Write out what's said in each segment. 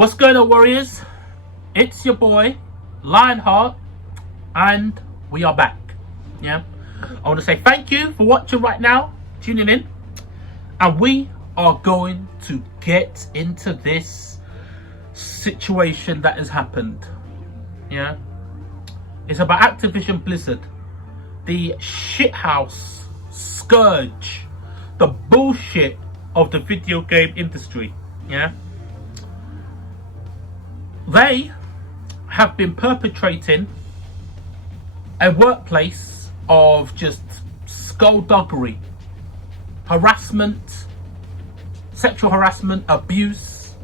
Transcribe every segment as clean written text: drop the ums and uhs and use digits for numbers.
What's going on, warriors? It's your boy Lionheart, and we are back. I want to say thank you for watching right now, tuning in, and we are going to get into this situation that has happened. It's about Activision Blizzard, the shithouse, scourge, the bullshit of the video game industry. They have been perpetrating a workplace of just skullduggery, harassment, sexual harassment, abuse,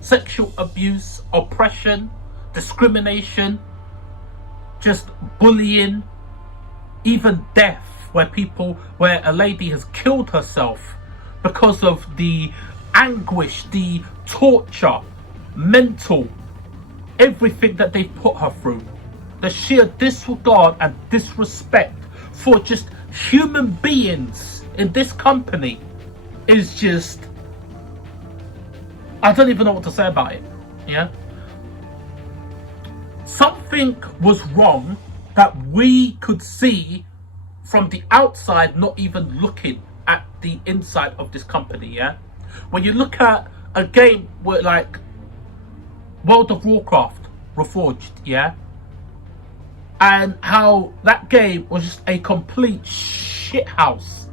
sexual abuse, oppression, discrimination, just bullying, even death, where a lady has killed herself because of the anguish, the torture, mental, everything that they put her through. The sheer disregard and disrespect for just human beings in this company is just, I don't even know what to say about it. Something was wrong that we could see from the outside, not even looking at the inside of this company. When you look at a game where, like World of Warcraft Reforged, and how that game was just a complete shithouse.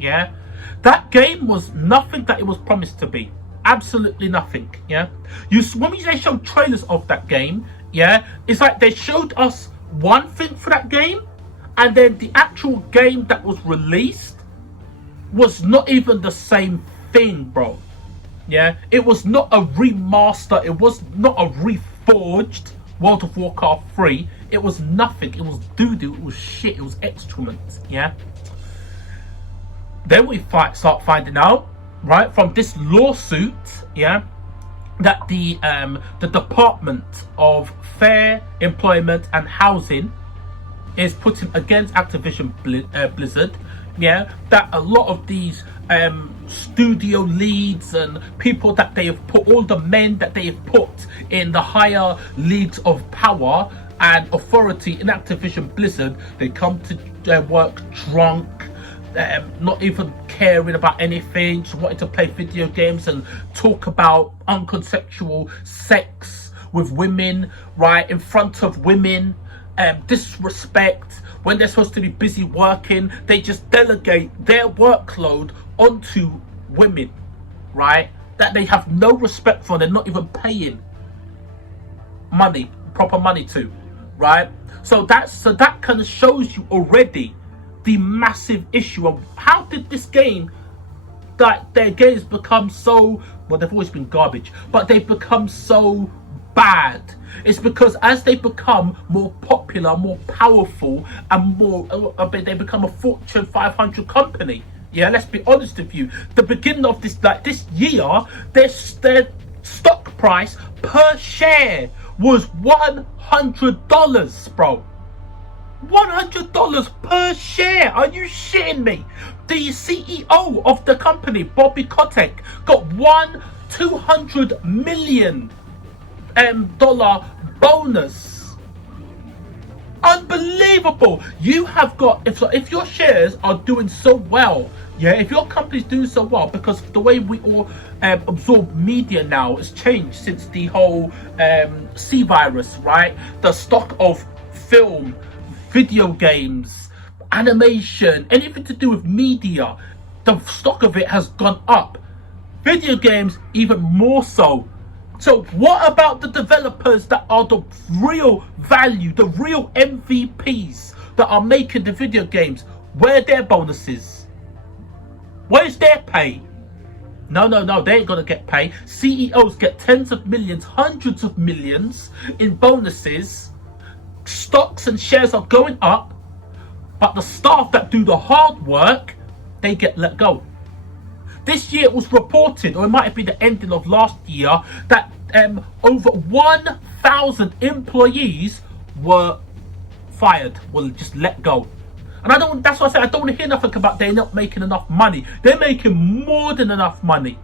That game was nothing that it was promised to be. Absolutely nothing. When they showed trailers of that game, it's like they showed us one thing for that game, and then the actual game that was released was not even the same thing, bro. It was not a remaster. It was not a reforged World of Warcraft 3. It was nothing. It was doo-doo. It was shit. It was excrement. Then we start finding out, right, from this lawsuit, that the Department of Fair Employment and Housing is putting against Activision Blizzard. That a lot of these studio leads and people that they have put, all the men that they have put in the higher leagues of power and authority in Activision Blizzard, they come to their work drunk, not even caring about anything, just wanting to play video games and talk about unconsensual sex with women, right, in front of women, disrespect. When they're supposed to be busy working, they just delegate their workload onto women, right, that they have no respect for. They're not even paying proper money to, right? So that kind of shows you already the massive issue of how did this game, that their games become so, well, they've always been garbage, but they've become so bad. It's because as they become more popular, more powerful, and more, they become a Fortune 500 company. Let's be honest with you. The beginning of this year, their stock price per share was $100, bro. $100 per share. Are you shitting me? The CEO of the company, Bobby Kotick, got $200 million dollar bonus. Unbelievable. You have got, if your shares are doing so well, if your company's doing so well, because the way we all absorb media now has changed since the whole C virus, right? The stock of film, video games, animation, anything to do with media, the stock of it has gone up. Video games even more so. So what about the developers that are the real value, the real MVPs that are making the video games? Where are their bonuses? Where's their pay? No, they ain't gonna get pay. CEOs get tens of millions, hundreds of millions in bonuses. Stocks and shares are going up, but the staff that do the hard work, they get let go. This year it was reported, or it might have been the ending of last year, that over 1,000 employees were fired, just let go. And that's why I say I don't want to hear nothing about they're not making enough money. They're making more than enough money.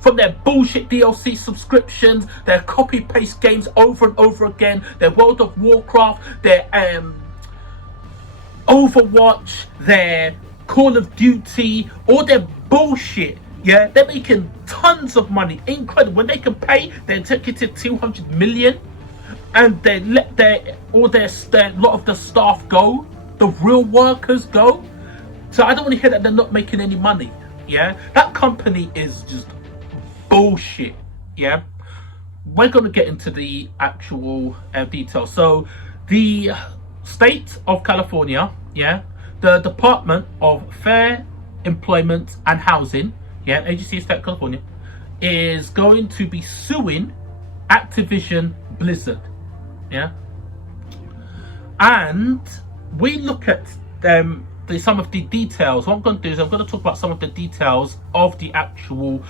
from their bullshit DLC subscriptions, their copy-paste games over and over again, their World of Warcraft, their Overwatch, their Call of Duty, all their bullshit. Yeah, they're making tons of money. Incredible. When they can pay their executive 200 million and they let their lot of the staff go, the real workers go. So I don't want to hear that they're not making any money. Yeah, that company is just bullshit. Yeah, we're going to get into the actual details. So the state of California, yeah, the Department of Fair Employment and Housing, yeah, agency of state of California, is going to be suing Activision Blizzard. Yeah, and we look at some of the details. What I'm going to do is I'm going to talk about some of the details of the actual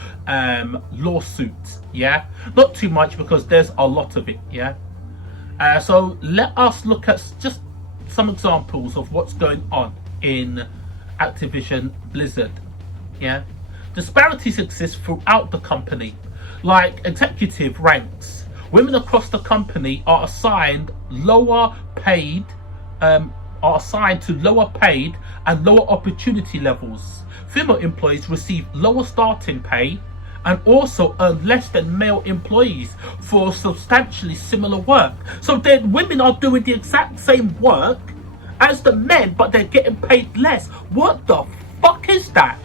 lawsuit. Yeah, not too much because there's a lot of it. Yeah, so let us look at just some examples of what's going on in Activision Blizzard. Yeah, disparities exist throughout the company, like executive ranks. Women across the company are assigned to lower paid and lower opportunity levels. Female employees receive lower starting pay and also earn less than male employees for substantially similar work. So then women are doing the exact same work as the men, but they're getting paid less. What the fuck is that?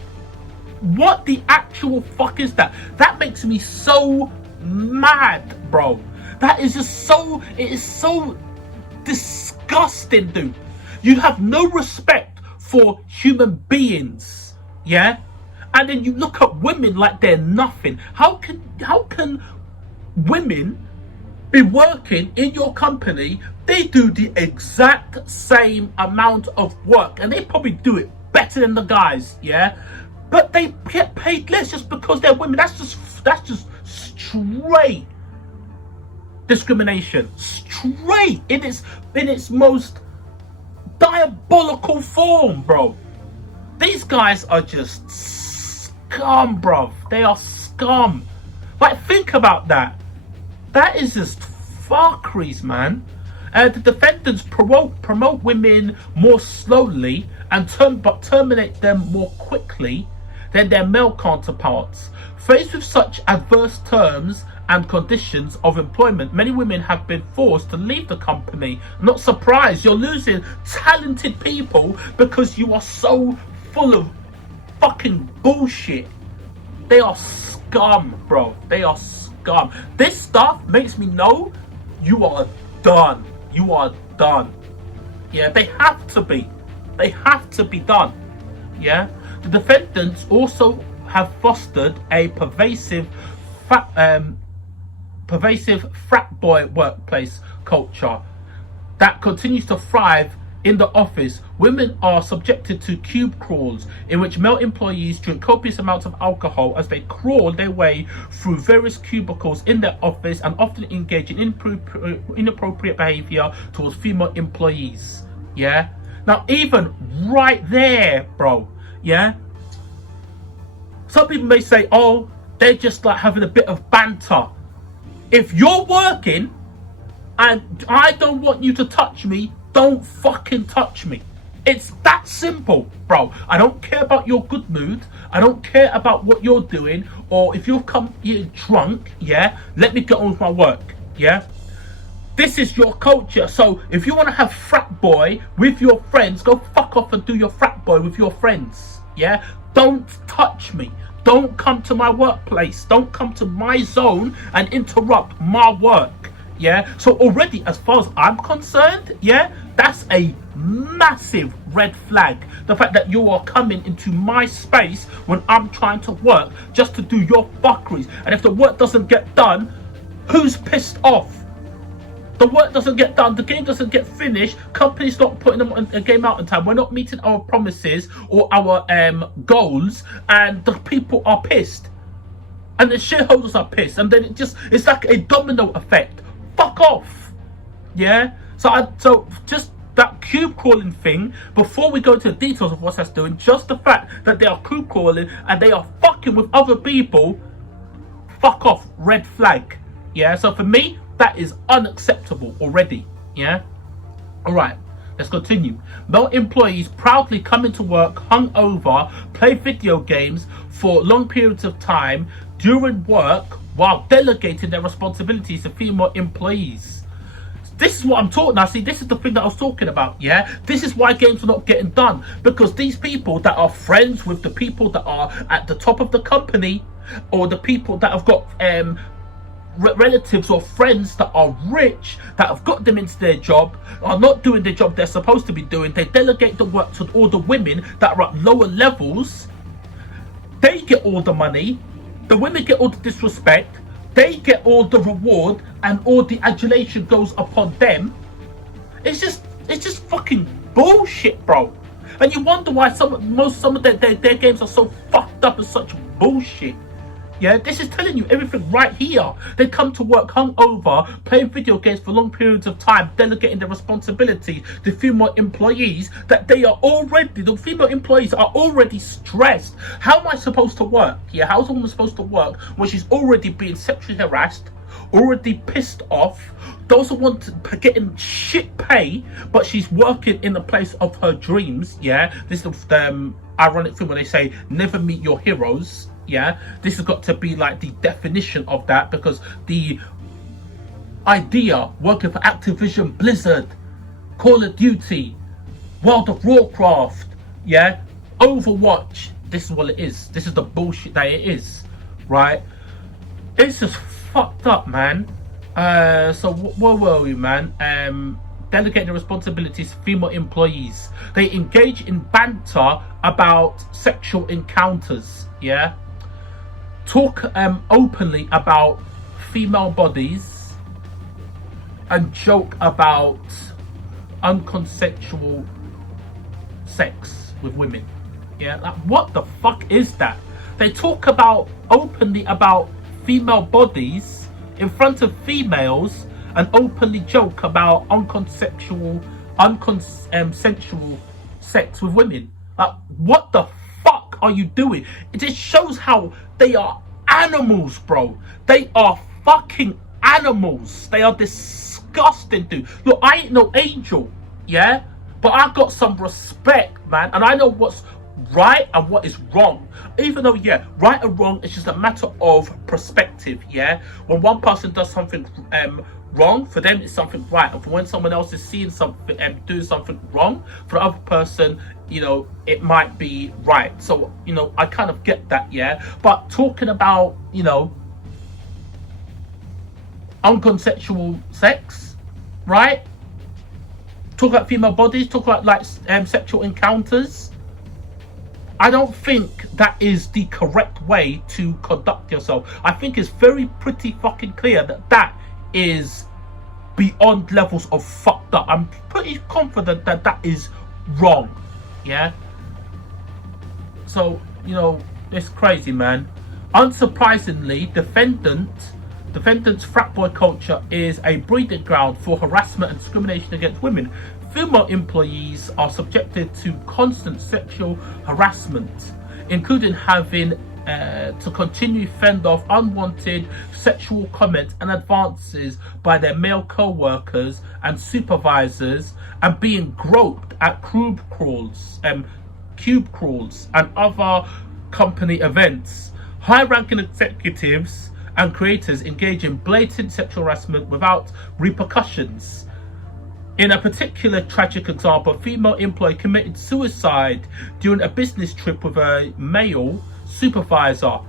What the actual fuck is that? That makes me so mad, bro. That is just so, it is so disgusting, dude. You have no respect for human beings, yeah? And then you look at women like they're nothing. How can women be working in your company? They do the exact same amount of work and they probably do it better than the guys, yeah? But they get paid less just because they're women. That's just straight discrimination. Straight in its most diabolical form, bro. These guys are just scum, bro. They are scum. Like, think about that. That is just fuckeries, man. The defendants promote women more slowly and terminate them more quickly than their male counterparts. Faced with such adverse terms and conditions of employment, many women have been forced to leave the company. Not surprised, you're losing talented people because you are so full of fucking bullshit. They are scum, bro. They are scum. This stuff makes me know you are done. You are done. Yeah, they have to be. They have to be done. Yeah. The defendants also have fostered a pervasive frat boy workplace culture that continues to thrive in the office. Women are subjected to cube crawls, in which male employees drink copious amounts of alcohol as they crawl their way through various cubicles in their office and often engage in inappropriate behavior towards female employees. Yeah. Now, even right there, bro. Yeah. Some people may say, oh, they're just like having a bit of banter. If you're working and I don't want you to touch me, don't fucking touch me. It's that simple, bro. I don't care about your good mood. I don't care about what you're doing. Or if you've come here drunk, yeah, let me get on with my work, yeah? This is your culture. So if you want to have frat boy with your friends, go fuck off and do your frat boy with your friends, yeah? Don't touch me. Don't come to my workplace. Don't come to my zone and interrupt my work. Yeah. So already, as far as I'm concerned, yeah, that's a massive red flag. The fact that you are coming into my space when I'm trying to work just to do your fuckeries. And if the work doesn't get done, who's pissed off? The work doesn't get done, the game doesn't get finished, companies not putting a game out in time, we're not meeting our promises or our goals, and the people are pissed. And the shareholders are pissed, and then it's like a domino effect. Fuck off. Yeah? So just that cube crawling thing, before we go into the details of what that's doing, just the fact that they are cube crawling and they are fucking with other people, fuck off, red flag. Yeah, so for me, that is unacceptable already. Yeah, all right. Let's continue. Male employees proudly come into work hungover, play video games for long periods of time during work while delegating their responsibilities to female employees. This is what I'm talking about. See, this is the thing that I was talking about, yeah? This is why games are not getting done. Because these people that are friends with the people that are at the top of the company, or the people that have got relatives or friends that are rich, that have got them into their job, are not doing the job they're supposed to be doing. They delegate the work to all the women that are at lower levels. They get all the money, the women get all the disrespect, they get all the reward, and all the adulation goes upon them. It's just fucking bullshit, bro. And you wonder why some of their games are so fucked up and such bullshit. Yeah, this is telling you everything right here. They come to work hungover, playing video games for long periods of time, delegating their responsibility to female employees that the female employees are already stressed. How am I supposed to work? Yeah, how's a woman supposed to work when she's already being sexually harassed, already pissed off, doesn't want to getting shit pay, but she's working in the place of her dreams? Yeah, this is the ironic thing when they say never meet your heroes. Yeah, this has got to be like the definition of that, because the idea working for Activision Blizzard, Call of Duty, World of Warcraft, yeah, Overwatch, this is what it is. This is the bullshit that it is, right? It's just fucked up, man. So where were we, man? Delegating the responsibilities to female employees. They engage in banter about sexual encounters, yeah? Talk openly about female bodies and joke about unconsensual sex with women. Yeah, like, what the fuck is that? They talk about openly about female bodies in front of females and openly joke about unconsensual sex with women. Like, what the fuck are you doing? It just shows how they are animals, bro. They are fucking animals. They are disgusting, dude. Look, I ain't no angel, yeah? But I got some respect, man. And I know what's right and what is wrong. Even though, yeah, right and wrong is just a matter of perspective, yeah? When one person does something wrong, for them it's something right. And for when someone else is seeing something and doing something wrong, for the other person, you know, it might be right. So, you know, I kind of get that, yeah? But talking about, you know, unconsensual sex, right? Talk about female bodies, talk about like sexual encounters. I don't think that is the correct way to conduct yourself. I think it's pretty fucking clear that that is beyond levels of fucked up. I'm pretty confident that that is wrong, yeah? So, you know, it's crazy, man. Unsurprisingly, defendant's frat boy culture is a breeding ground for harassment and discrimination against women. Female employees are subjected to constant sexual harassment, including having to continually fend off unwanted sexual comments and advances by their male co-workers and supervisors, and being groped at cube crawls and other company events. High-ranking executives and creators engage in blatant sexual harassment without repercussions. In a particular tragic example, a female employee committed suicide during a business trip with a male supervisor.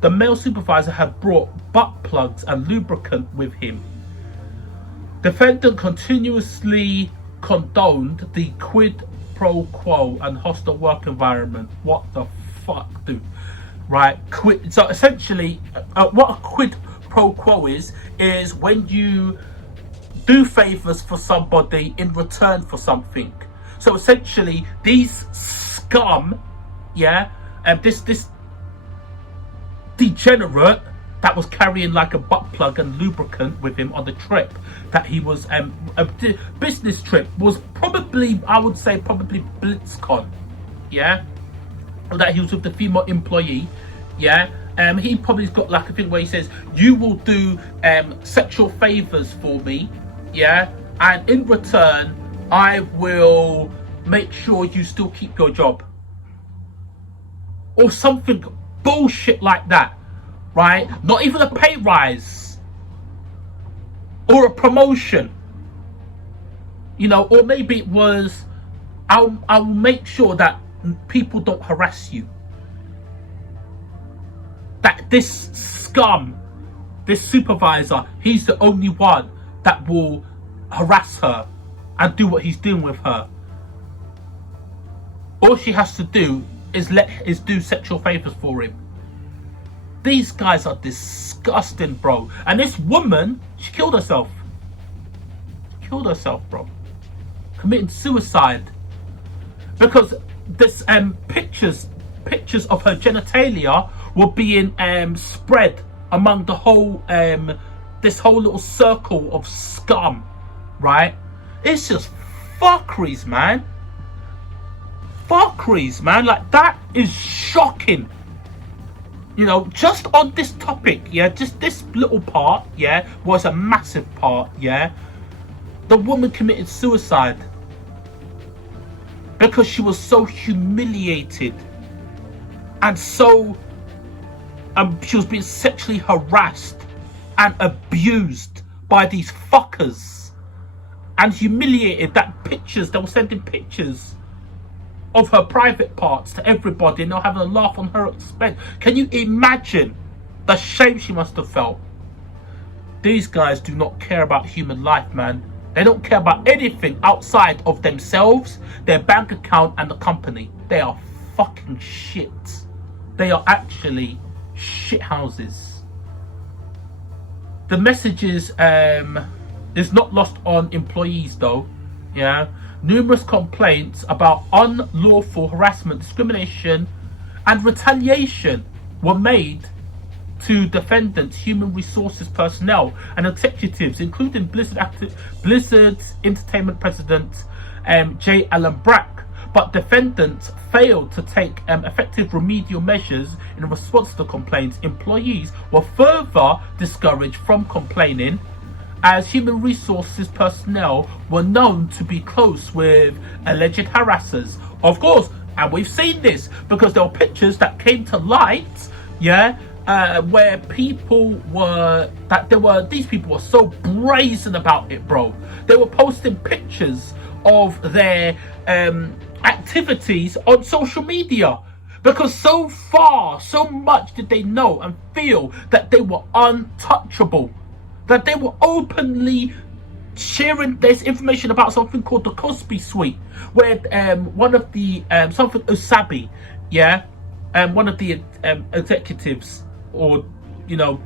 The male supervisor had brought butt plugs and lubricant with him. Defendant continuously condoned the quid pro quo and hostile work environment. What the fuck, dude? Right? So essentially, what a quid pro quo is when you do favors for somebody in return for something. So essentially, these scum, yeah, and this degenerate that was carrying like a butt plug and lubricant with him on the trip that he was a business trip, was probably, I would say, probably BlitzCon, yeah, that he was with the female employee, yeah, he probably's got like a thing where he says, you will do sexual favors for me, yeah, and in return I will make sure you still keep your job, or something bullshit like that, right? Not even a pay rise or a promotion, you know, or maybe it was, I'll make sure that people don't harass you. That this scum, this supervisor, he's the only one that will harass her and do what he's doing with her. All she has to do is do sexual favors for him. These guys are disgusting, bro. And this woman, she killed herself. Killed herself, bro. Committed suicide. Because this pictures of her genitalia were being spread among the whole this whole little circle of scum, right? It's just fuckeries, man. Fuckeries, man. Like, that is shocking. You know, just on this topic, yeah, just this little part, yeah, was a massive part, yeah. The woman committed suicide because she was so humiliated and so she was being sexually harassed and abused by these fuckers and humiliated. That pictures, they were sending pictures of her private parts to everybody and they were having a laugh on her expense. Can you imagine the shame she must have felt? These guys do not care about human life, man. They don't care about anything outside of themselves, their bank account and the company. They are fucking shit. They are actually shit houses. The messages is not lost on employees though. Yeah, numerous complaints about unlawful harassment, discrimination and retaliation were made to defendants, human resources personnel and executives, including Blizzard's entertainment president J. Allen Brack. But defendants failed to take effective remedial measures in response to the complaints. Employees were further discouraged from complaining, as human resources personnel were known to be close with alleged harassers. Of course, and we've seen this because there were pictures that came to light, yeah, where people were, these people were so brazen about it, bro. They were posting pictures of their activities on social media because so much did they know and feel that they were untouchable, that they were openly sharing this information about something called the Cosby Suite, where one of the something Usabi, yeah, one of the executives or, you know,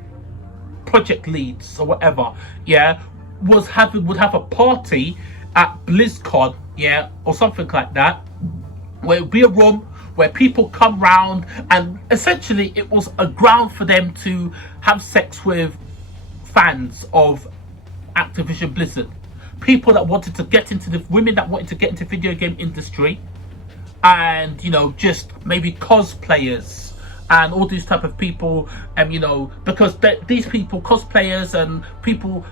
project leads or whatever, yeah, would have a party at BlizzCon, yeah, or something like that, where it would be a room where people come round and essentially it was a ground for them to have sex with fans of Activision Blizzard, people that wanted to get into women that wanted to get into video game industry, and, you know, just maybe cosplayers and all these type of people, and, you know, because these people, cosplayers and people,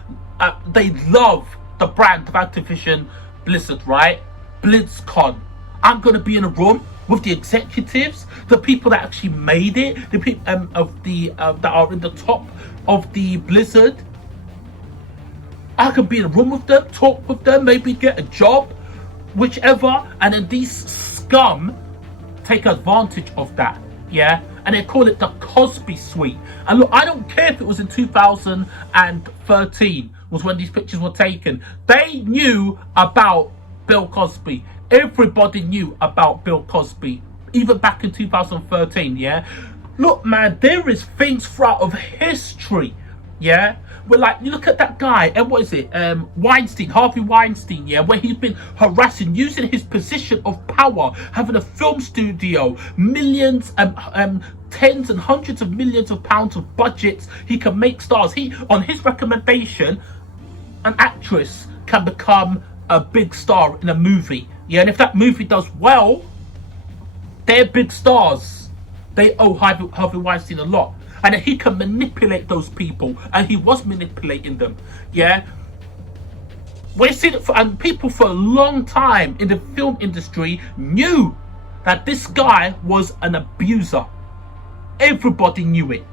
they love the brand of Activision Blizzard, right? BlizzCon. I'm gonna be in a room with the executives, the people that actually made it, the people that are in the top of the Blizzard. I could be in a room with them, talk with them, maybe get a job, whichever, and then these scum take advantage of that, yeah? And they call it the Cosby Suite. And look, I don't care if it was in 2013 was when these pictures were taken. They knew about Bill Cosby. Everybody knew about Bill Cosby, even back in 2013, yeah? Look, man, there is things throughout of history, yeah? Where, like, you look at that guy, and what is it? Weinstein, Harvey Weinstein, yeah? Where he's been harassing, using his position of power, having a film studio, millions, tens and hundreds of millions of pounds of budgets. He can make stars. On his recommendation, an actress can become a big star in a movie, yeah? And if that movie does well, they're big stars. They owe Harvey Weinstein a lot. and he can manipulate those people, and he was manipulating them. Yeah, we've seen it, and people for a long time in the film industry knew that this guy was an abuser. Everybody knew it,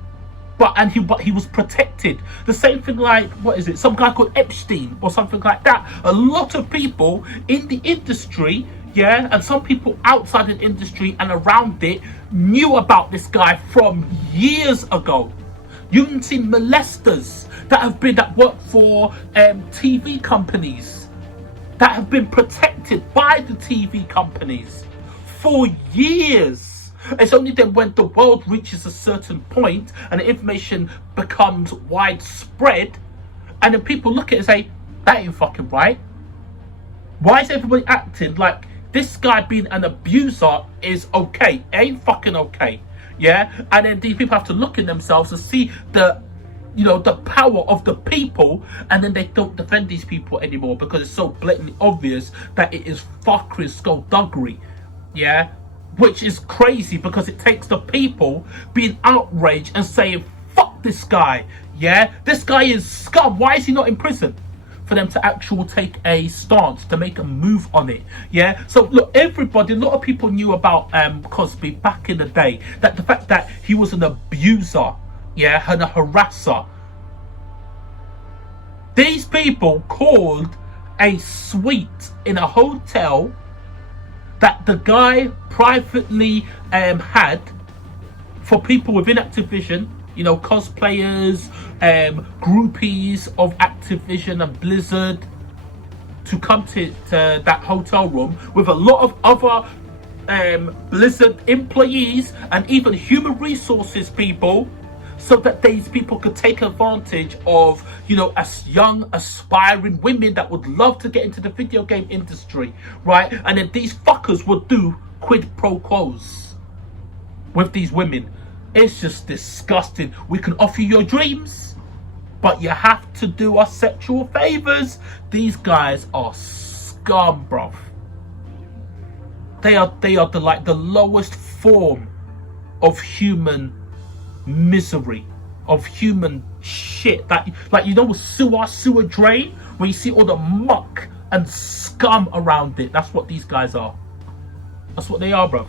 but he was protected. The same thing, like, what is it, some guy called Epstein or something like that. A lot of people in the industry, yeah, and some people outside the industry and around it knew about this guy from years ago. You can see molesters that work for TV companies that have been protected by the TV companies for years. It's only then when the world reaches a certain point and the information becomes widespread, and then people look at it and say, that ain't fucking right. Why is everybody acting like this guy being an abuser is okay? It ain't fucking okay. Yeah? And then these people have to look in themselves and see the power of the people, and then they don't defend these people anymore because it's so blatantly obvious that it is fuckery, skullduggery. Yeah? Which is crazy, because it takes the people being outraged and saying, fuck this guy. Yeah? This guy is scum. Why is he not in prison? For them to actually take a stance, to make a move on it. Yeah? So look, a lot of people knew about Cosby back in the day. That the fact that he was an abuser, yeah, and a harasser. These people called a suite in a hotel that the guy privately had for people within Activision, cosplayers, groupies of Activision and Blizzard, to come to that hotel room with a lot of other Blizzard employees and even human resources people, so that these people could take advantage of, as young aspiring women that would love to get into the video game industry, right? And then these fuckers would do quid pro quos with these women. It's just disgusting. We can offer you your dreams, but you have to do us sexual favors. These guys are scum, bruv. They are the lowest form of human misery, of human shit. That, like, sewer drain, where you see all the muck and scum around it. That's what these guys are. That's what they are, bruv.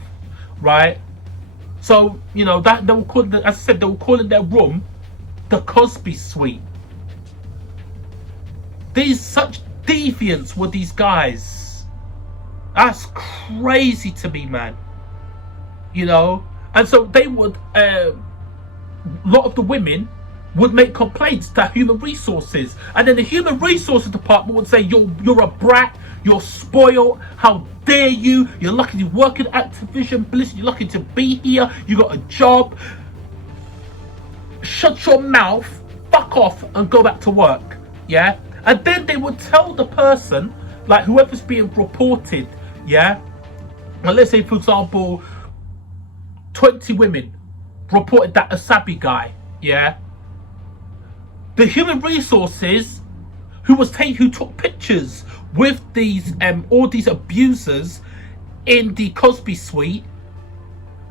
Right? So, that they were calling, as I said, they were calling their room the Cosby Suite. Such deviants were these guys. That's crazy to me, man. And so they would, a lot of the women would make complaints to human resources, and then the human resources department would say, you're a brat, you're spoiled, how dare you, you're lucky to work at Activision Blizzard, you're lucky to be here, you got a job, shut your mouth, fuck off and go back to work. Yeah? And then they would tell the person, like whoever's being reported, yeah, and let's say for example 20 women reported that Asabi guy, yeah, the human resources who took pictures with these all these abusers in the Cosby Suite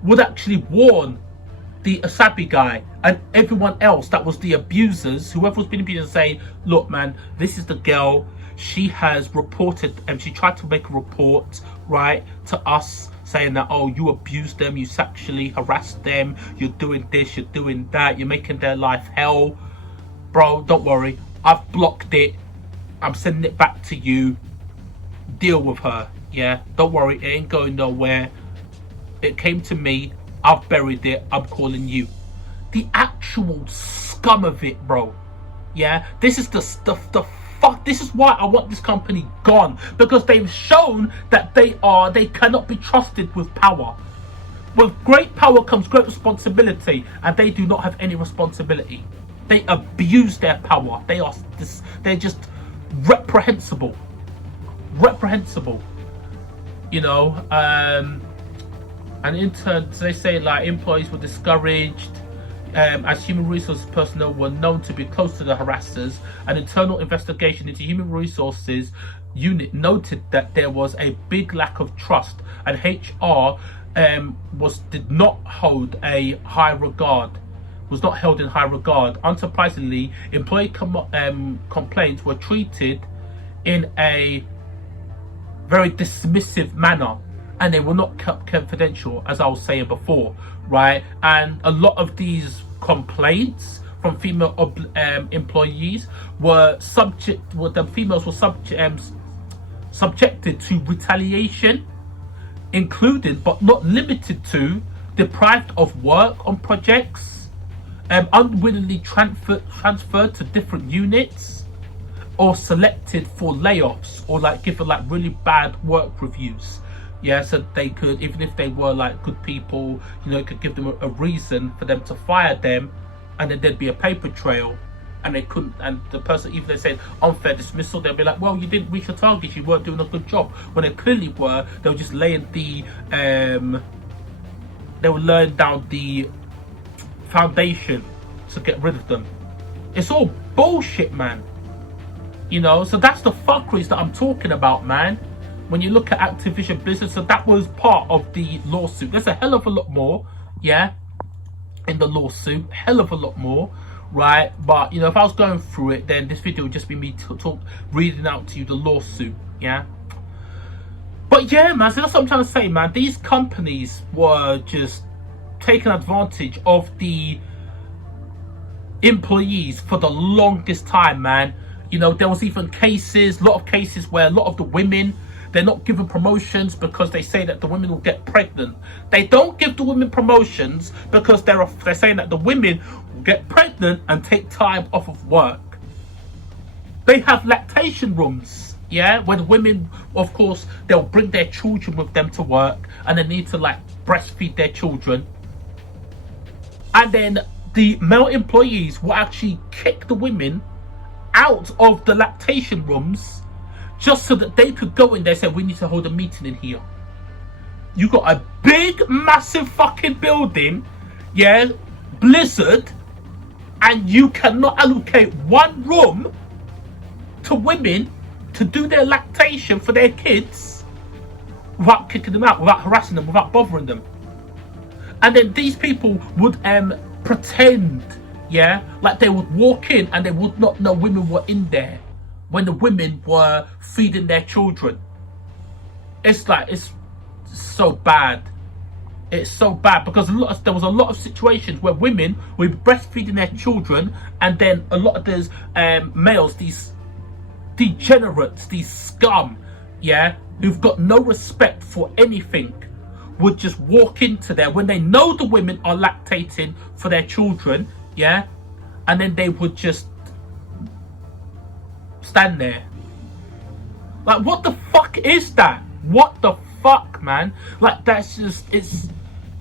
would actually warn the Asabi guy and everyone else that was the abusers, whoever was being abused, saying, look man, this is the girl, she has reported, and she tried to make a report, right, to us, saying that, oh, you abused them, you sexually harassed them, you're doing this, you're doing that, you're making their life hell. Bro, don't worry, I've blocked it, I'm sending it back to you, deal with her. Yeah, don't worry, it ain't going nowhere, it came to me, I've buried it, I'm calling you. The actual scum of it, bro. Yeah, this is the fuck. This is why I want this company gone, because they've shown that they cannot be trusted with power. With great power comes great responsibility, and they do not have any responsibility. They abuse their power. They're just reprehensible. Reprehensible. And in turn, they say like employees were discouraged, as human resources personnel were known to be close to the harassers. An internal investigation into human resources unit noted that there was a big lack of trust, and HR did not hold a high regard was not held in high regard. Unsurprisingly, employee complaints were treated in a very dismissive manner, and they were not kept confidential, as I was saying before, right? And a lot of these complaints from female employees were the females were subjected to retaliation, including but not limited to deprived of work on projects, unwillingly transferred to different units, or selected for layoffs, or like given like really bad work reviews. Yeah, so they could, even if they were like good people, you know, it could give them a reason for them to fire them, and then there'd be a paper trail, and they couldn't, and the person, even they said unfair dismissal, they'll be like, well, you didn't reach the targets, you weren't doing a good job, when they clearly were. They were just laying the they were laying down the foundation to get rid of them. It's all bullshit, man. You know, so that's the fuckeries that I'm talking about, man. When you look at Activision Blizzard, so that was part of the lawsuit. There's a hell of a lot more, yeah, in the lawsuit, hell of a lot more, right? But you know, if I was going through it, then this video would just be me reading out to you the lawsuit, yeah. But yeah, man, so that's what I'm trying to say, man. These companies were just taking advantage of the employees for the longest time, man. You know, there was even cases, a lot of cases where a lot of the women, they're not given promotions because they say that the women will get pregnant. They don't give the women promotions because they're saying that the women will get pregnant and take time off of work. They have lactation rooms, yeah, where the women, of course, they'll bring their children with them to work, and they need to like breastfeed their children. And then the male employees will actually kick the women out of the lactation rooms just so that they could go in there and say, we need to hold a meeting in here. You got a big, massive fucking building, yeah, Blizzard, and you cannot allocate one room to women to do their lactation for their kids without kicking them out, without harassing them, without bothering them. And then these people would pretend, yeah, like they would walk in and they would not know women were in there when the women were feeding their children. It's like, it's so bad. It's so bad because there was a lot of situations where women were breastfeeding their children, and then a lot of those males, these degenerates, these scum, yeah, who've got no respect for anything, would just walk into there when they know the women are lactating for their children, yeah, and then they would just stand there. Like, what the fuck is that? What the fuck, man? Like, that's just, it's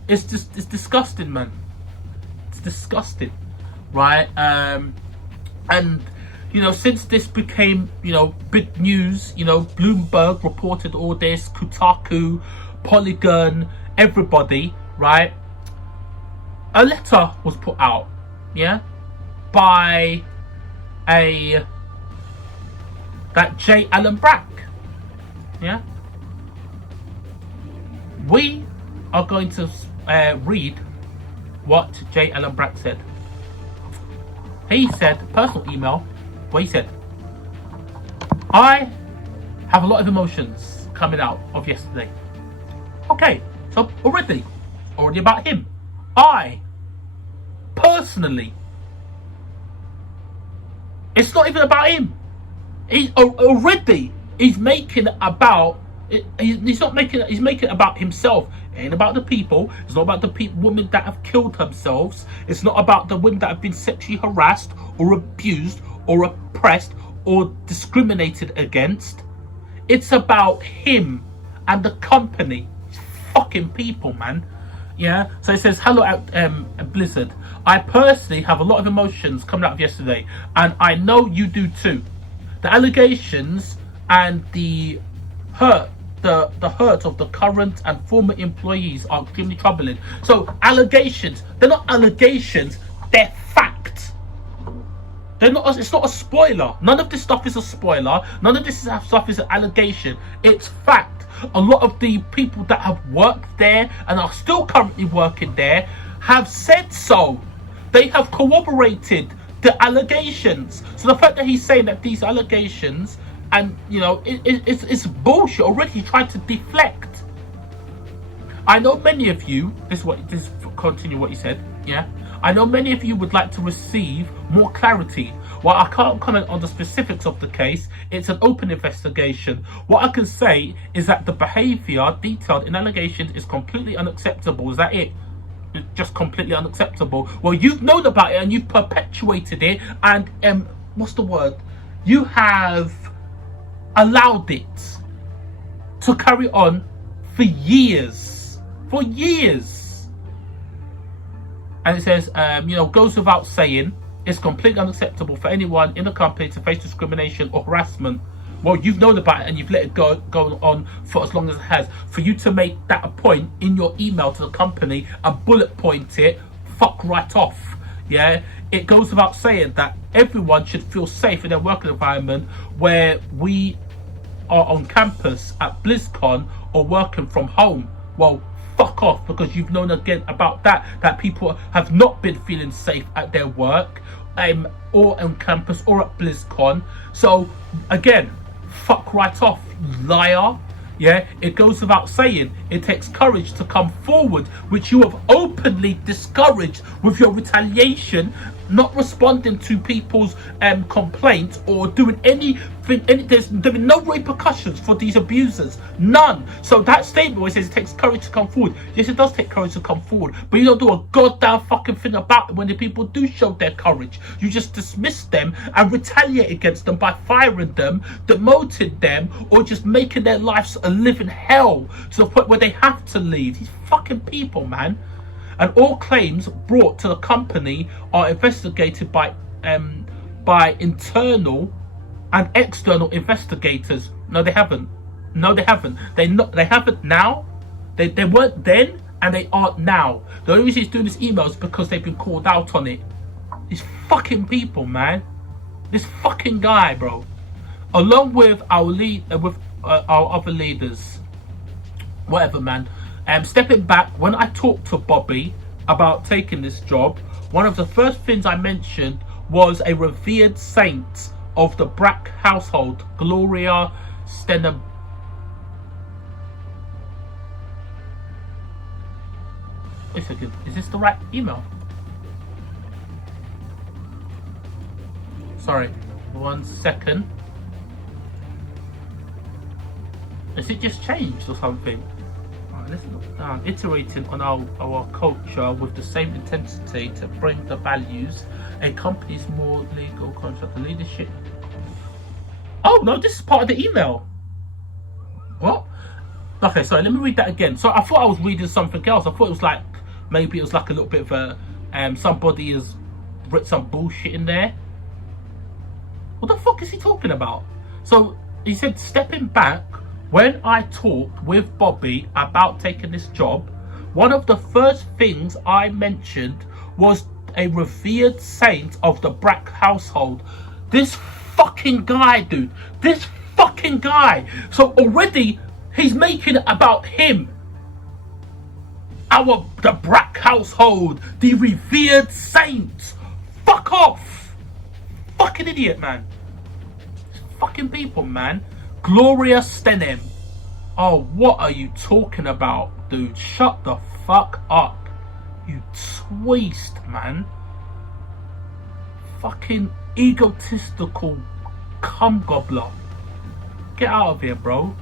disgusting, man. It's disgusting, right? And you know, since this became, you know, big news, you know, Bloomberg reported all this, Kotaku, Polygon, everybody, right? A letter was put out, yeah, by that J. Allen Brack, yeah. We are going to read what J. Allen Brack said. He said, personal email, where he said, I have a lot of emotions coming out of yesterday. Okay, so already about him. I personally, it's not even about him. He's making it about. He's making it about himself. It ain't about the people. It's not about the women that have killed themselves. It's not about the women that have been sexually harassed or abused or oppressed or discriminated against. It's about him and the company. Fucking people, man. Yeah, so it says, hello Blizzard, I personally have a lot of emotions coming out of yesterday, and I know you do too. The allegations and the hurt of the current and former employees are extremely troubling. So allegations, they're not allegations, they're fact. They're not. It's not a spoiler. None of this stuff is a spoiler. None of this stuff is an allegation. It's fact. A lot of the people that have worked there and are still currently working there have said so. They have corroborated the allegations. So the fact that he's saying that these allegations, and it's bullshit already. He tried to deflect. I know many of you. Continue what you said. Yeah. I know many of you would like to receive more clarity. While I can't comment on the specifics of the case, it's an open investigation. What I can say is that the behaviour detailed in allegations is completely unacceptable. Is that it? It's just completely unacceptable. Well, you've known about it and you've perpetuated it, and what's the word? You have allowed it to carry on for years. For years. And it says, goes without saying, it's completely unacceptable for anyone in a company to face discrimination or harassment. Well, you've known about it and you've let it go on for as long as it has. For you to make that a point in your email to the company and bullet point it, fuck right off. Yeah, it goes without saying that everyone should feel safe in their working environment where we are on campus at BlizzCon or working from home. Well, fuck off, because you've known again about that people have not been feeling safe at their work or on campus or at BlizzCon. So again, fuck right off, you liar. Yeah, it goes without saying, it takes courage to come forward, which you have openly discouraged with your retaliation, not responding to people's complaints or doing anything. There's been no repercussions for these abusers, none. So that statement where it says it takes courage to come forward, yes, it does take courage to come forward, but you don't do a goddamn fucking thing about it when the people do show their courage. You just dismiss them and retaliate against them by firing them, demoting them, or just making their lives a living hell to the point where they have to leave. These fucking people, man. And all claims brought to the company are investigated by internal and external investigators. No, they haven't. No, they haven't. They haven't now. They weren't then, and they aren't now. The only reason he's doing this email is because they've been called out on it. These fucking people, man. This fucking guy, bro. Along with our other leaders, whatever, man. Stepping back, when I talked to Bobby about taking this job, one of the first things I mentioned was a revered saint of the Brack household, Gloria Steinem. Wait a second, is this the right email? Sorry, 1 second. Has it just changed or something? Let's look down. Iterating on our culture with the same intensity to bring the values a company's more legal contract and leadership. Oh no, this is part of the email. What? Okay, sorry, let me read that again. So I thought I was reading something else. I thought it was like, maybe it was like a little bit of a somebody has written some bullshit in there. What the fuck is he talking about? So he said, stepping back, when I talked with Bobby about taking this job, one of the first things I mentioned was a revered saint of the Brack household. This fucking guy, dude. This fucking guy. So already he's making it about him. The Brack household, the revered saints. Fuck off. Fucking idiot, man. These fucking people, man. Gloria Steinem. Oh, what are you talking about, dude? Shut the fuck up. You twist, man. Fucking egotistical cum gobbler. Get out of here, bro.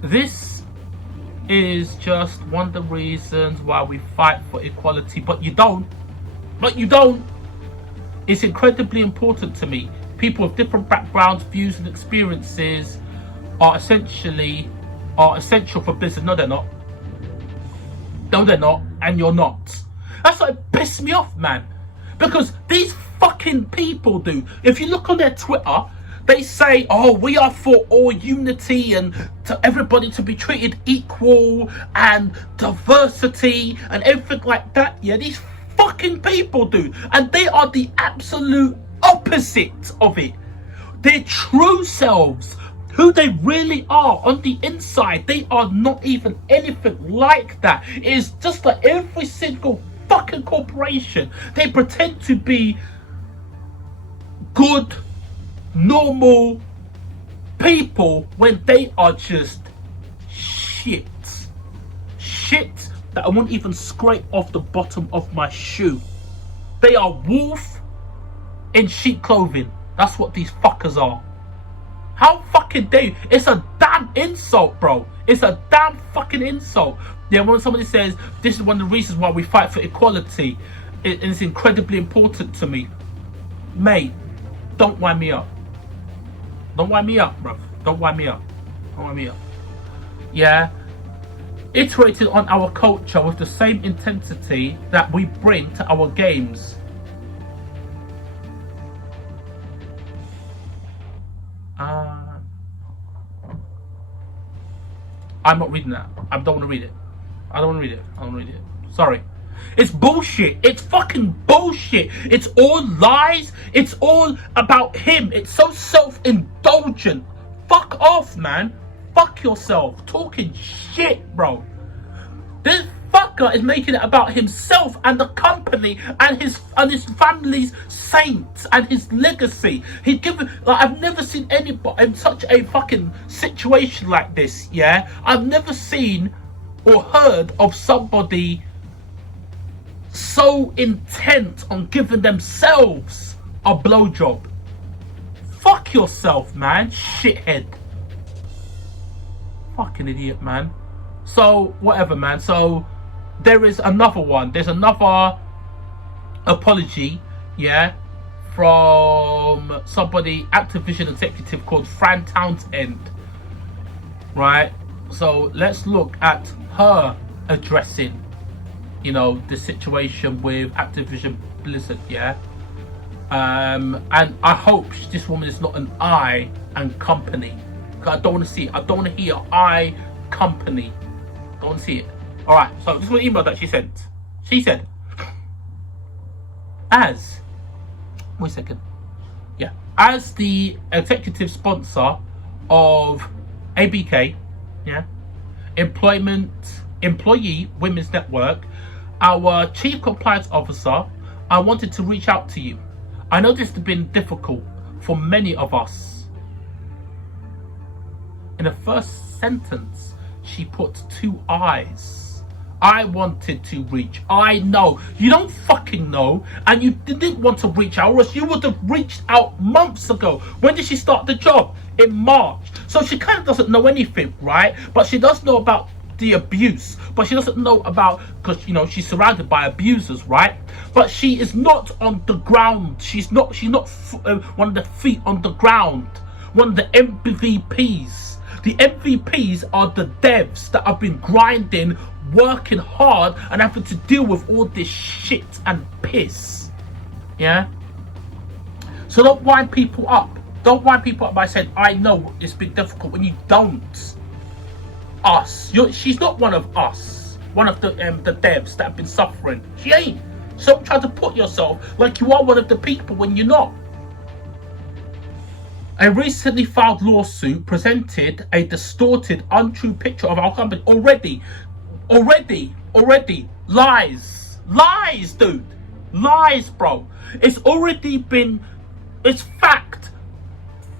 This is just one of the reasons why we fight for equality, but you don't. But you don't. It's incredibly important to me. People with different backgrounds, views, and experiences are essential for Blizzard. No, they're not. No, they're not, and you're not. That's what pissed me off, man. Because these fucking people do. If you look on their Twitter, they say, "Oh, we are for all unity and to everybody to be treated equal and diversity and everything like that." Yeah, these fucking people do, and they are the absolute opposite of it. Their true selves, who they really are on the inside, they are not even anything like that. It is just like every single fucking corporation. They pretend to be good, normal people when they are just shit. Shit that I won't even scrape off the bottom of my shoe. They are wolf in sheep clothing. That's what these fuckers are. How fucking dare you? It's a damn insult, bro. It's a damn fucking insult. Yeah, when somebody says, this is one of the reasons why we fight for equality, it's incredibly important to me. Mate, don't wind me up. Don't wind me up, bro. Don't wind me up. Don't wind me up. Yeah. Iterated on our culture with the same intensity that we bring to our games. I'm not reading that. I don't want to read it. I don't want to read it. I don't want to read it. Sorry. It's bullshit. It's fucking bullshit. It's all lies. It's all about him. It's so self-indulgent. Fuck off, man. Fuck yourself. Talking shit, bro. This fucker is making it about himself and the company and his family's saints and his legacy. He's given, like, I've never seen anybody in such a fucking situation like this. Yeah, I've never seen or heard of somebody so intent on giving themselves a blowjob. Fuck yourself, man. Shithead. Fucking idiot, man. So, whatever, man. So, there is another one. There's another apology, yeah, from somebody, Activision executive called Fran Townsend. Right? So, let's look at her addressing, you know, the situation with Activision Blizzard, yeah? And I hope this woman is not an I and company. I don't want to see it. I don't want to hear I company. Don't want to see it. Alright, so this was an email that she sent. She said, as the executive sponsor of ABK, yeah, Employee Women's Network, our chief compliance officer, I wanted to reach out to you. I know this has been difficult for many of us. In the first sentence, she put 2 eyes. I wanted to reach. I know. You don't fucking know. And you didn't want to reach out, or else you would have reached out months ago. When did she start the job? In March. So she kind of doesn't know anything, right? But she does know about the abuse. But she doesn't know about, because, you know, she's surrounded by abusers, right? But she is not on the ground. She's not one of the feet on the ground. One of the MVPs. The MVPs are the devs that have been grinding, working hard, and having to deal with all this shit and piss. Yeah? So don't wind people up. Don't wind people up by saying, I know it's been difficult, when you don't. Us. She's not one of us. One of the devs that have been suffering. She ain't. So don't try to put yourself like you are one of the people when you're not. A recently filed lawsuit presented a distorted, untrue picture of our company. Already. Lies. Lies, dude. Lies, bro. It's already been, it's fact.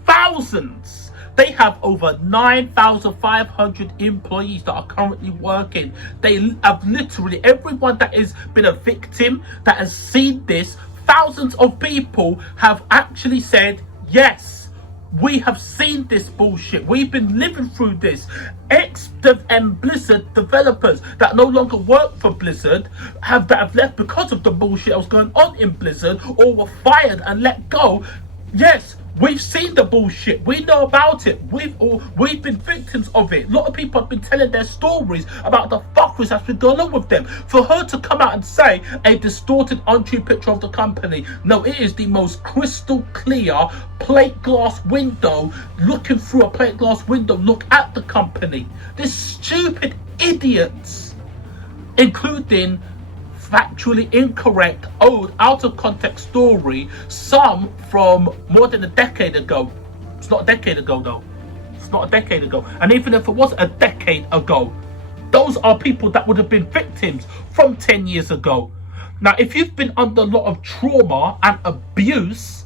Thousands. They have over 9,500 employees that are currently working. They have literally, everyone that has been a victim, that has seen this, thousands of people have actually said, yes, we have seen this bullshit. We've been living through this. Blizzard developers that no longer work for Blizzard have left because of the bullshit that was going on in Blizzard, or were fired and let go. Yes, we've seen the bullshit. We know about it. We've been victims of it. A lot of people have been telling their stories about the fuckers that's been going on with them. For her to come out and say a distorted, untrue picture of the company, no, it is the most crystal clear plate glass window. Looking through a plate glass window, look at the company. This stupid idiots, including factually incorrect, old, out of context story, some from more than a decade ago. It's not a decade ago though. It's not a decade ago. And even if it was a decade ago, those are people that would have been victims from 10 years ago. Now, if you've been under a lot of trauma and abuse,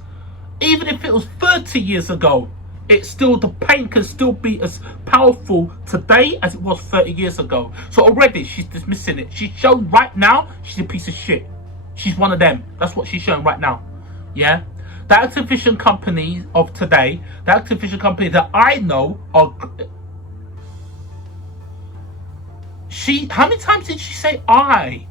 even if it was 30 years ago, it's still, the pain can still be as powerful today as it was 30 years ago. So already she's dismissing it. She's shown right now she's a piece of shit. She's one of them. That's what she's showing right now. Yeah? The Activision company of today, the Activision company that I know are... How many times did she say I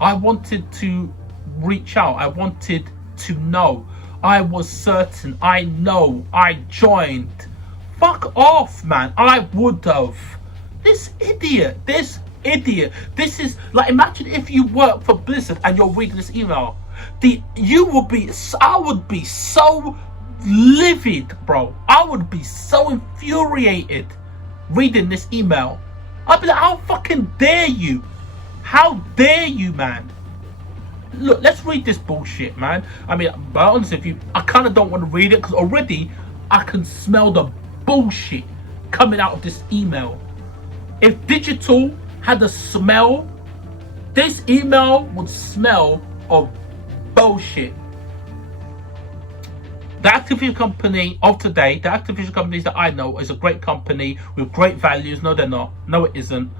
wanted to reach out. I wanted to know. I was certain. I know. I joined. Fuck off, man. I would have. This idiot. This is like, imagine if you work for Blizzard and you're reading this email. I would be so livid, bro. I would be so infuriated reading this email. I'd be like, how fucking dare you? How dare you, man? Look, let's read this bullshit, man. I mean, but honestly, I kind of don't want to read it because already I can smell the bullshit coming out of this email. If digital had a smell, this email would smell of bullshit. The Activision company of today, the Activision companies that I know, is a great company with great values. No, they're not. No, it isn't.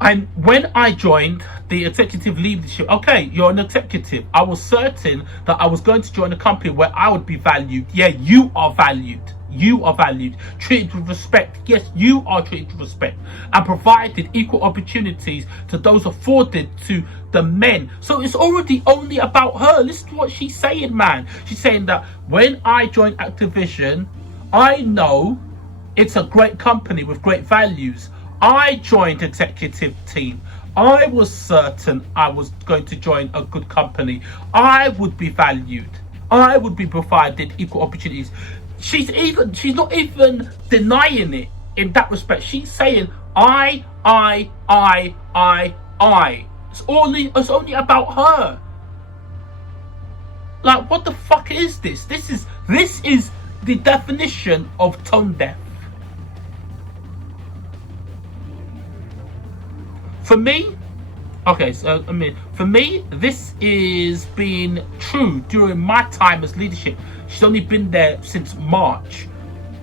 And when I joined the executive leadership, okay, you're an executive. I was certain that I was going to join a company where I would be valued. Yeah, you are valued. You are valued. Treated with respect. Yes, you are treated with respect. And provided equal opportunities to those afforded to the men. So it's already only about her. Listen to what she's saying, man. She's saying that when I joined Activision, I know it's a great company with great values. I joined executive team. I was certain I was going to join a good company. I would be valued. I would be provided equal opportunities. She's not even denying it in that respect. She's saying I. It's only about her. Like, what the fuck is this? This is the definition of tone deaf. For me, okay, so I mean, for me, this is been true during my time as leadership. She's only been there since March.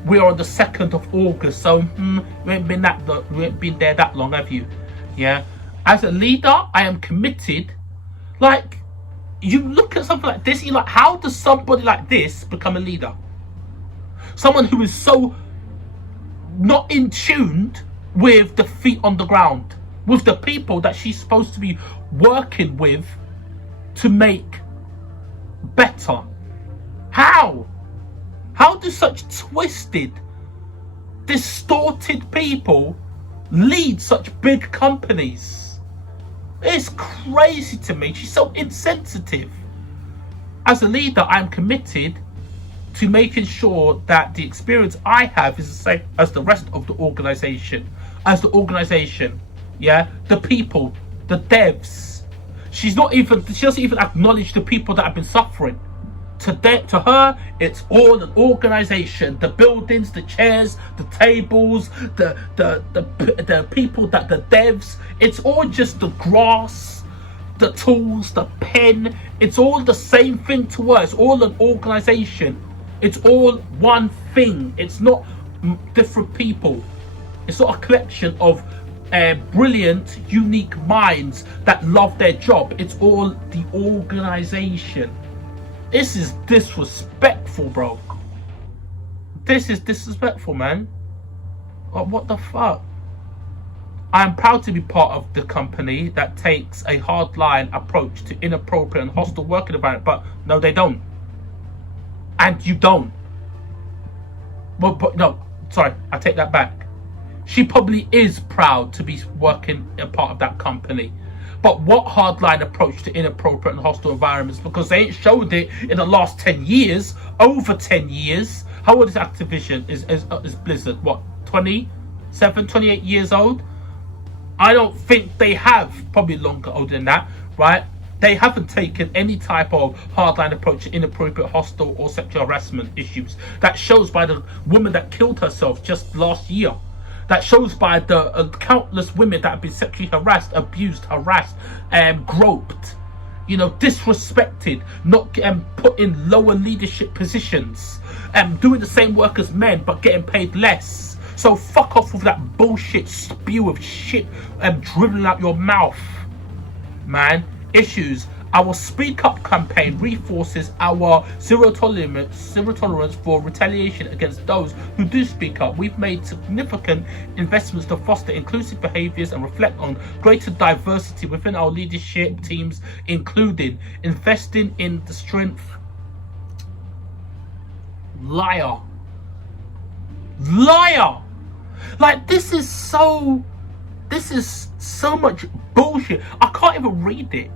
We are on the 2nd of August, so you ain't been there that long, have you? Yeah. As a leader, I am committed. Like, you look at something like this, you're like, how does somebody like this become a leader? Someone who is so not in tune with the feet on the ground, with the people that she's supposed to be working with to make better. How? How do such twisted, distorted people lead such big companies? It's crazy to me. She's so insensitive. As a leader, I'm committed to making sure that the experience I have is the same as the rest of the organization. Yeah, the people, the devs. She doesn't even acknowledge the people that have been suffering. To her, it's all an organization. The buildings, the chairs, the tables, the people, that the devs. It's all just the grass, the tools, the pen. It's all the same thing to her. It's all an organization. It's all one thing. It's not different people. It's not a collection of brilliant, unique minds that love their job. It's all the organization. This is disrespectful, bro. This is disrespectful, man. Like, what the fuck? I am proud to be part of the company that takes a hardline approach to inappropriate and hostile working environment, but no, they don't. And you don't. But no, sorry, I take that back. She probably is proud to be working a part of that company. But what hardline approach to inappropriate and hostile environments? Because they ain't showed it in the last 10 years, over 10 years. How old is Activision? Is Blizzard, what, 27, 28 years old? I don't think they have, probably longer, older than that, right? They haven't taken any type of hardline approach to inappropriate, hostile or sexual harassment issues. That shows by the woman that killed herself just last year. That shows by the countless women that have been sexually harassed, abused, harassed, groped, disrespected, not put in lower leadership positions, doing the same work as men but getting paid less. So fuck off with that bullshit spew of shit dribbling out your mouth, man. Issues. Our Speak Up campaign reinforces our zero tolerance for retaliation against those who do speak up. We've made significant investments to foster inclusive behaviours and reflect on greater diversity within our leadership teams, including investing in the strength. Liar. Like, this is so much bullshit. I can't even read it.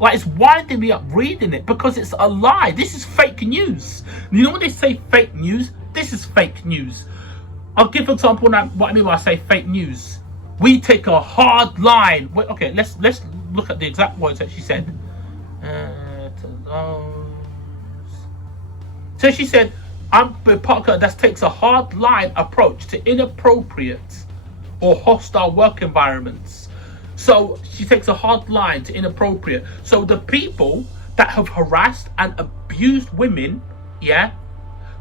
Like, it's winding me up reading it because it's a lie. This is fake news. You know when they say fake news? This is fake news. I'll give an example now what I mean when I say fake news. We take a hard line. Wait, okay, let's look at the exact words that she said. So she said, I'm a Parker that takes a hard line approach to inappropriate or hostile work environments. So she takes a hard line to inappropriate. So the people that have harassed and abused women, yeah,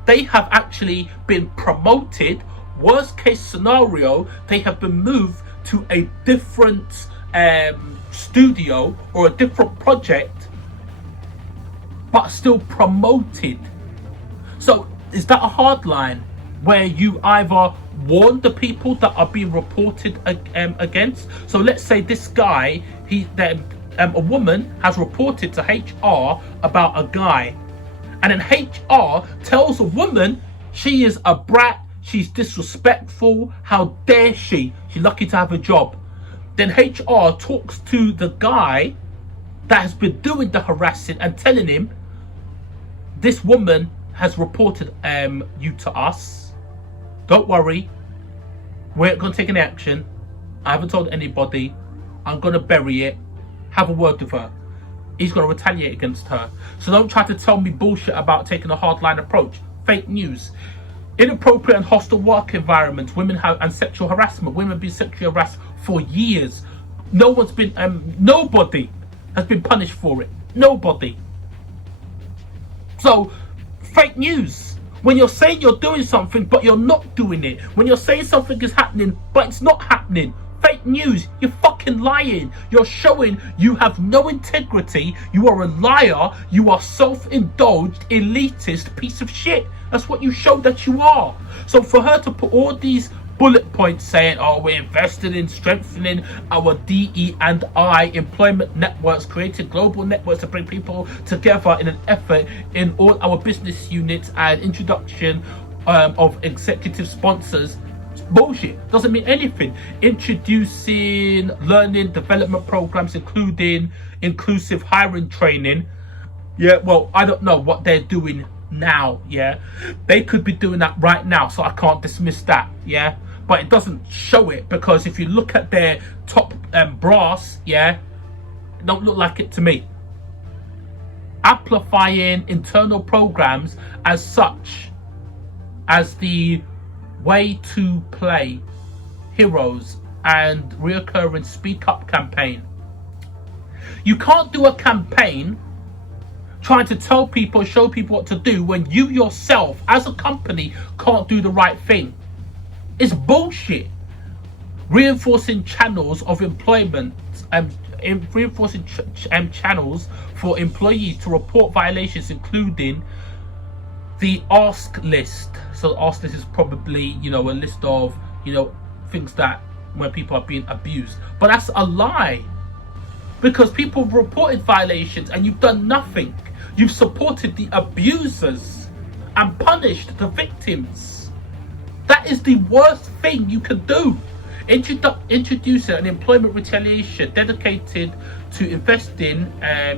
they have actually been promoted. Worst case scenario, they have been moved to a different studio or a different project, but still promoted. So is that a hard line where you either warn the people that are being reported against? So let's say this guy, a woman has reported to HR about a guy, and then HR tells a woman she is a brat, she's disrespectful, how dare she? She's lucky to have a job. Then HR talks to the guy that has been doing the harassing and telling him, this woman has reported you to us. Don't worry, we're going to take any action. I haven't told anybody. I'm going to bury it. Have a word with her. He's going to retaliate against her. So don't try to tell me bullshit about taking a hardline approach. Fake news. Inappropriate and hostile work environments. Women and sexual harassment. Women have been sexually harassed for years. Nobody has been punished for it. Nobody. So, fake news. When you're saying you're doing something, but you're not doing it. When you're saying something is happening, but it's not happening. Fake news. You're fucking lying. You're showing you have no integrity. You are a liar. You are self-indulged, elitist piece of shit. That's what you show that you are. So for her to put all these bullet points saying, oh, we're invested in strengthening our DE&I employment networks, creating global networks to bring people together in an effort in all our business units, and introduction of executive sponsors. It's bullshit. Doesn't mean anything. Introducing learning development programs, including inclusive hiring training. Yeah, well, I don't know what they're doing now. Yeah, they could be doing that right now, so I can't dismiss that. Yeah, but it doesn't show it, because if you look at their top brass, yeah, it don't look like it to me. Amplifying internal programs as such as the way to play heroes and reoccurring Speak Up campaign. You can't do a campaign trying to tell people, show people what to do, when you yourself as a company can't do the right thing. It's bullshit. Reinforcing channels of employment and reinforcing channels for employees to report violations, including the ask list. So ask list is probably, a list of, things that when people are being abused. But that's a lie, because people have reported violations and you've done nothing. You've supported the abusers and punished the victims. That is the worst thing you can do. Introducing an employment retaliation dedicated to investing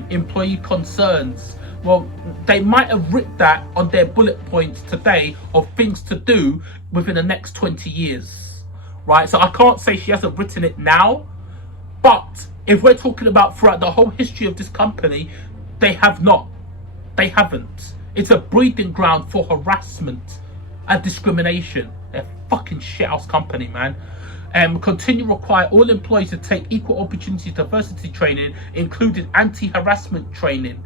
employee concerns. Well, they might have written that on their bullet points today of things to do within the next 20 years. Right? So I can't say she hasn't written it now. But if we're talking about throughout the whole history of this company, they have not. They haven't. It's a breeding ground for harassment. and discrimination. They're a fucking shithouse company, man. Continue to require all employees to take equal opportunity diversity training, including anti-harassment training,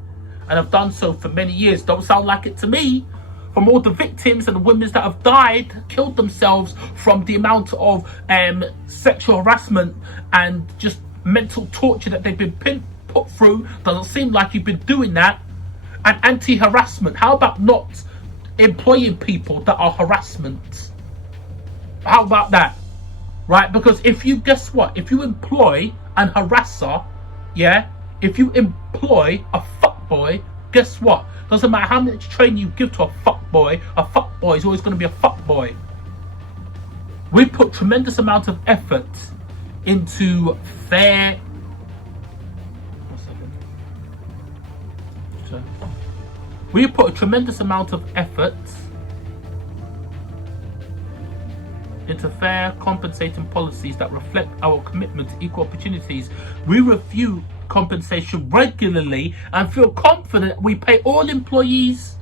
and have done so for many years. Don't sound like it to me. From all the victims and the women that have died, killed themselves from the amount of sexual harassment and just mental torture that they've been put through, doesn't seem like you've been doing that. And anti-harassment, how about not employing people that are harassment? How about that? Right? Because if you, guess what? If you employ an harasser, yeah? If you employ a fuckboy, guess what? Doesn't matter how much training you give to a fuckboy is always going to be a fuckboy. We put tremendous amount of effort into fair... We put a tremendous amount of effort into fair compensating policies that reflect our commitment to equal opportunities. We review compensation regularly and feel confident we pay all employees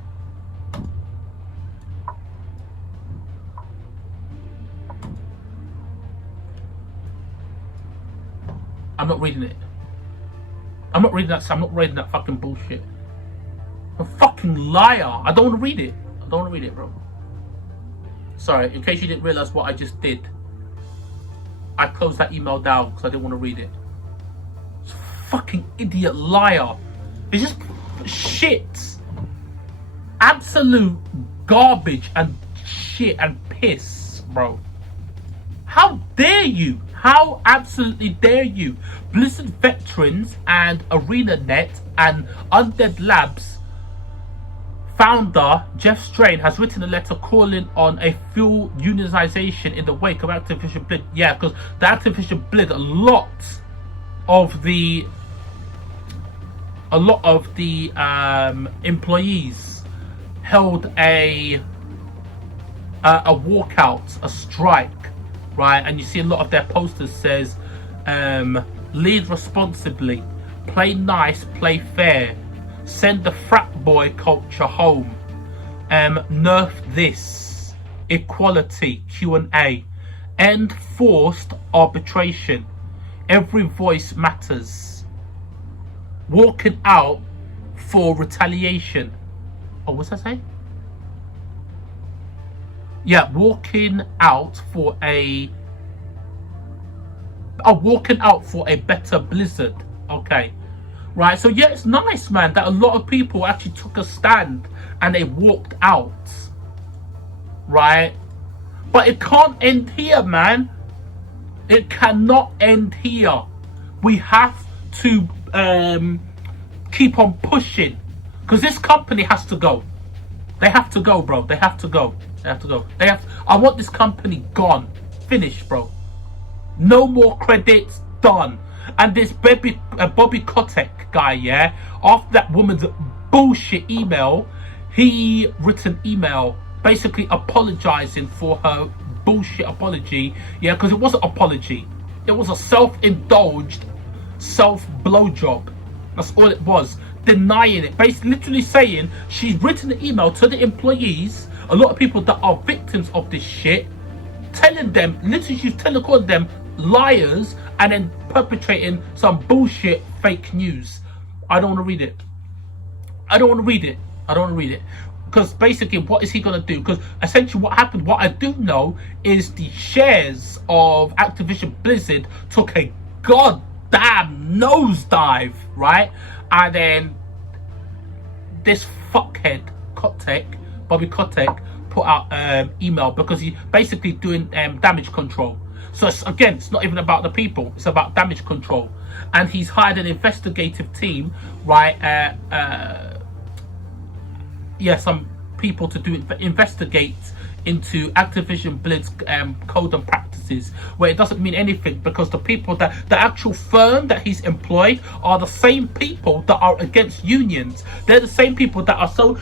I'm not reading it. I'm not reading that. I'm not reading that fucking bullshit. A fucking liar. I don't want to read it. I don't want to read it, bro. Sorry, in case you didn't realize what I just did, I closed that email down because I didn't want to read it. It's a fucking idiot liar. It's just shit. Absolute garbage and shit and piss, bro. How dare you? How absolutely dare you? Blizzard veterans and ArenaNet and Undead Labs founder Jeff Strain has written a letter calling on a full unionization in the wake of Activision Blizzard. Yeah, because the Activision Blizzard, a lot of the employees held a walkout, a strike, right? And you see a lot of their posters says, lead responsibly, play nice, play fair, send the frat boy culture home, nerf this, equality, Q&A, end forced arbitration, every voice matters, walking out for retaliation. Oh, what's that say? Yeah, walking out for a better Blizzard. Okay. Right, so yeah, it's nice, man, that a lot of people actually took a stand and they walked out. Right? But it can't end here, man. It cannot end here. We have to keep on pushing. Because this company has to go. They have to go, bro. They have to go. They have to go. I want this company gone. Finished, bro. No more credits. Done. And this Bobby Kotick guy, yeah, after that woman's bullshit email, he written email basically apologizing for her bullshit apology, yeah, because it wasn't apology, it was a self-indulged self-blowjob. That's all it was. Denying it, basically literally saying she's written an email to the employees, a lot of people that are victims of this shit, telling them, literally she's calling them liars, and then perpetrating some bullshit fake news. I don't want to read it. I don't want to read it. I don't want to read it. Because basically, what is he going to do? Because essentially what happened, what I do know, is the shares of Activision Blizzard took a goddamn nosedive, right? And then this fuckhead, Bobby Kotick, put out email because he's basically doing damage control. So again, it's not even about the people, it's about damage control. And he's hired an investigative team, right? Some people to investigate into Activision Blizzard's code and practices, where it doesn't mean anything because the people the actual firm that he's employed are the same people that are against unions. They're the same people that are so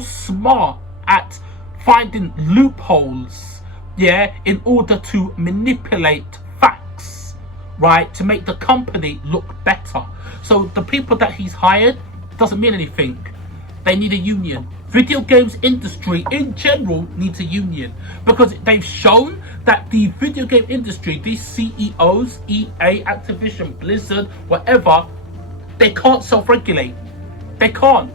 smart at finding loopholes, yeah, in order to manipulate facts, right, to make the company look better. So the people that he's hired doesn't mean anything. They need a union. Video games industry in general needs a union, because they've shown that the video game industry, these CEOs, EA, Activision, Blizzard, whatever, they can't self-regulate. They can't.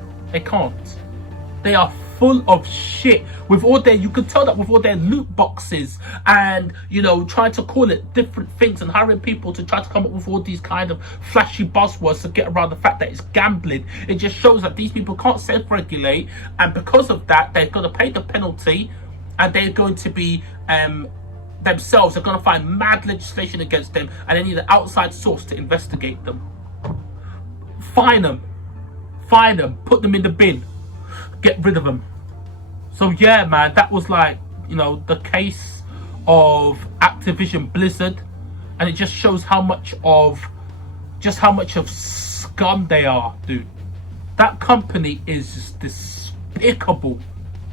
They are full of shit with all their, you can tell that with all their loot boxes and, you know, trying to call it different things and hiring people to try to come up with all these kind of flashy buzzwords to get around the fact that it's gambling. It just shows that these people can't self-regulate, and because of that, they're going to pay the penalty, and they're going to be themselves are going to find mad legislation against them, and they need an outside source to investigate them. Fine them, put them in the bin, get rid of them. So yeah, man, that was like, you know, the case of Activision Blizzard, and it just shows how much of scum they are, dude. That company is just despicable,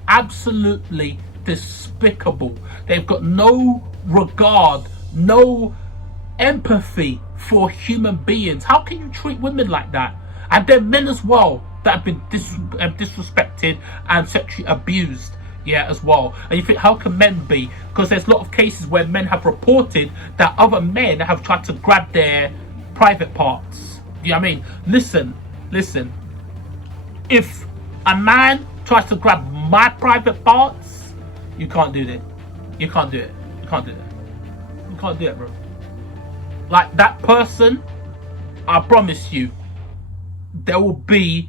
absolutely despicable. They've got no regard, no empathy for human beings. How can you treat women like that? And they're men as well that have been disrespected and sexually abused, yeah, as well. And you think, how can men be? Because there's a lot of cases where men have reported that other men have tried to grab their private parts. You know what I mean? Listen. If a man tries to grab my private parts, you can't do that. You can't do it, bro. Like, that person, I promise you, they will be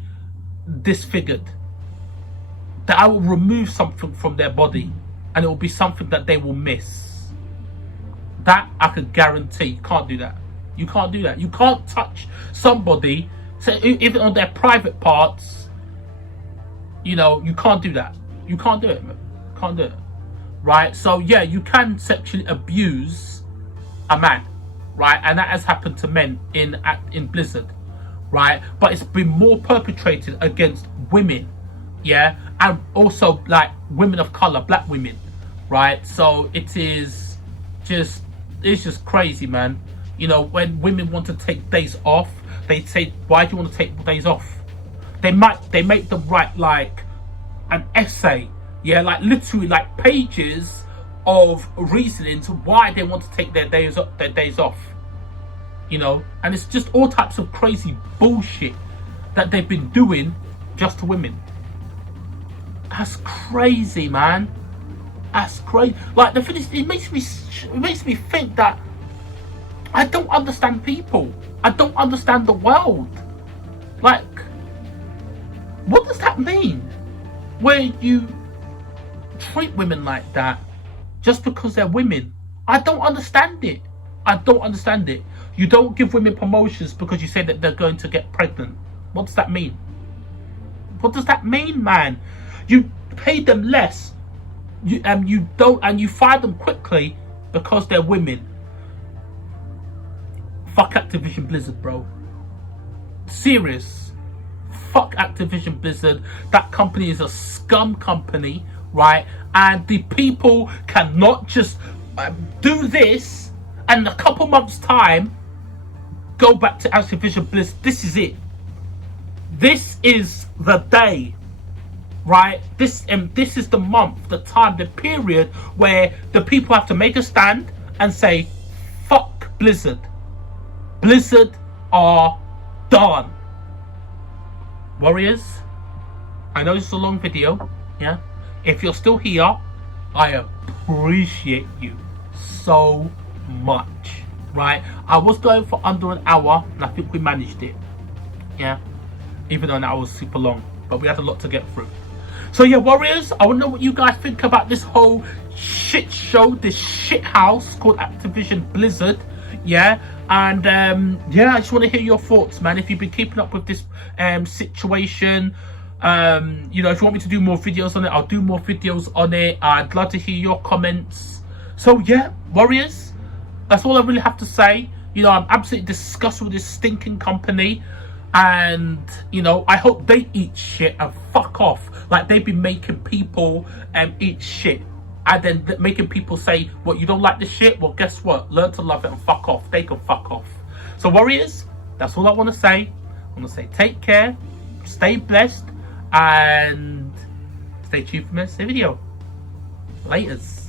disfigured. That I will remove something from their body, and it will be something that they will miss. That I could guarantee. You can't do that. You can't touch somebody, so even on their private parts. You know, you can't do that. You can't do it, man. Can't do it. Right? So yeah, you can sexually abuse a man, right? And that has happened to men in Blizzard, right? But it's been more perpetrated against women, yeah, and also like women of color, black women, right? So it's just crazy, man. You know, when women want to take days off, they say, why do you want to take days off? They make them write like an essay, yeah, like literally like pages of reasoning to why they want to take their days off. You know, and it's just all types of crazy bullshit that they've been doing just to women. That's crazy, man. That's crazy. Like, the thing is, it makes me think that I don't understand people. I don't understand the world. Like, what does that mean? Where you treat women like that just because they're women? I don't understand it. You don't give women promotions because you say that they're going to get pregnant. What does that mean? What does that mean, man? You pay them less. You fire them quickly because they're women. Fuck Activision Blizzard, bro. Serious. Fuck Activision Blizzard. That company is a scum company, right? And the people cannot just do this and in a couple months' time go back to Activision Blizzard. This is it. This is the day, right? This is the month, the time, the period where the people have to make a stand and say, fuck Blizzard. Blizzard are done. Warriors, I know this is a long video, yeah? If you're still here, I appreciate you so much, right? I was going for under an hour, and I think we managed it, yeah? Even though an hour was super long, but we had a lot to get through. So yeah, Warriors, I want to know what you guys think about this whole shit show, this shit house called Activision Blizzard, yeah? And yeah, I just want to hear your thoughts, man. If you've been keeping up with this situation, you know, if you want me to do more videos on it, I'll do more videos on it. I'd love to hear your comments. So yeah, Warriors, that's all I really have to say. You know, I'm absolutely disgusted with this stinking company, and you know, I hope they eat shit and fuck off. Like, they've been making people eat shit, and then making people say, what, you don't like the shit? Well, guess what? Learn to love it and fuck off. They can fuck off. So Warriors, that's all I want to say. I want to say take care, stay blessed, and stay tuned for the next video. Laters.